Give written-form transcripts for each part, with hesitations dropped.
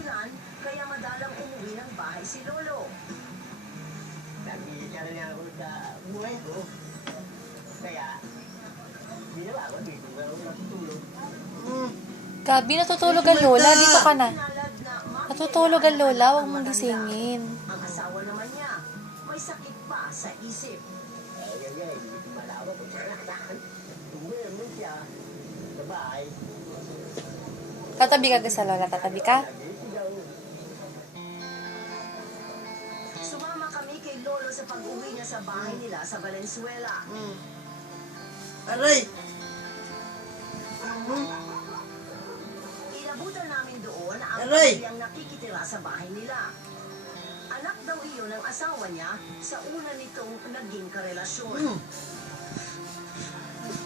dahilan kaya madalang umuwi ng bahay si Lolo. Nag-iisa na niya ako sa buhay ko. Kaya, ginawa ko dito na ako natutulog. Gabi, natutulog ang lola. Dito ka na. Natutulog ang lola. Huwag mong gisingin. Ang asawa naman niya, may sakit pa sa isip. Hindi ko malawa kung saan. Umuwi mo siya sa bahay. Tatabi ka sa lola. Tatabi ka? Sumama kami kay Lolo sa pag-uwi niya sa bahay nila sa Valenzuela. Aray! Inabutan namin doon ang Aray! pamilyang nakikitira sa bahay nila. Anak daw iyon ng asawa niya sa una nitong naging karelasyon.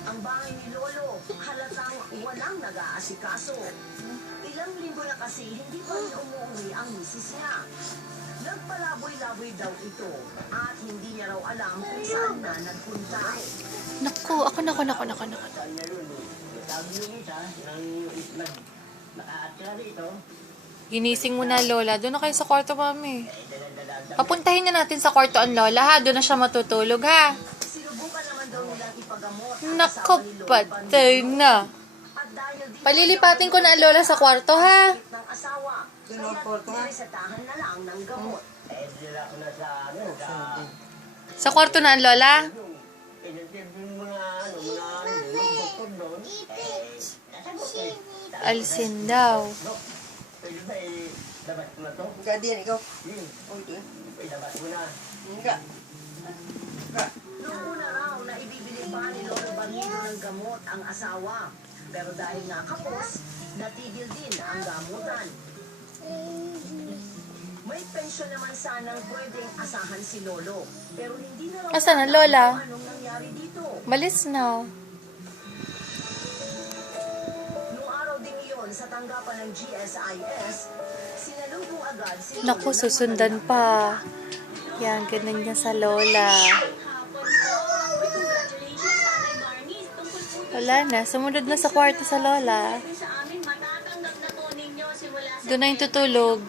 Ang bahay ni Lolo, halatang walang nag-aasikaso. Ilang linggo na kasi hindi pa rin umuwi ang misis niya. Nagpalaboy-laboy daw ito at hindi niya raw alam kung saan na nagpunta. Naku, ako. Saan na yun? Sabi yung isa, nakaatira dito. Ginising mo na lola. Doon na kayo sa kwarto, mami. Papuntahin na natin sa kwarto ang lola, ha? Doon na siya matutulog, ha? Sinubukan naman daw nilang ipagamot ang Naku, asawa ni Lolo patay na. At dahil dito Palilipatin ko na ang lola sa kwarto, ha? ng asawa, Sino ang kwarto, ha? niresetahan na lang ng gamot. Dila ko na sa Sa kwarto na ang lola? yung mga doktor doon. Nasagot eh. Alisin daw. Pwede ba labas mo na to? Enggak din, ikaw. Hmm. Oh, ito eh. Ilabas mo na. Enggak. Enggak. Noong una raw na ibibili pa ni Lolo Bangido ng gamot ang asawa. Pero dahil nga kapos, natigil din ang gamutan. May pensyon naman sanang pwedeng asahan si Lolo. Pero hindi na raw Asan ang alam lola? kung anong nangyari dito. Malis na. Noong araw din iyon sa tanggapan ng GSIS, sinalubong agad si Lolo Naku, ng susundan magandang pa. balita. Yan, ganun niya sa lola. Wala na, sumunod na sa kwarto sa lola. Doon na yung tutulog.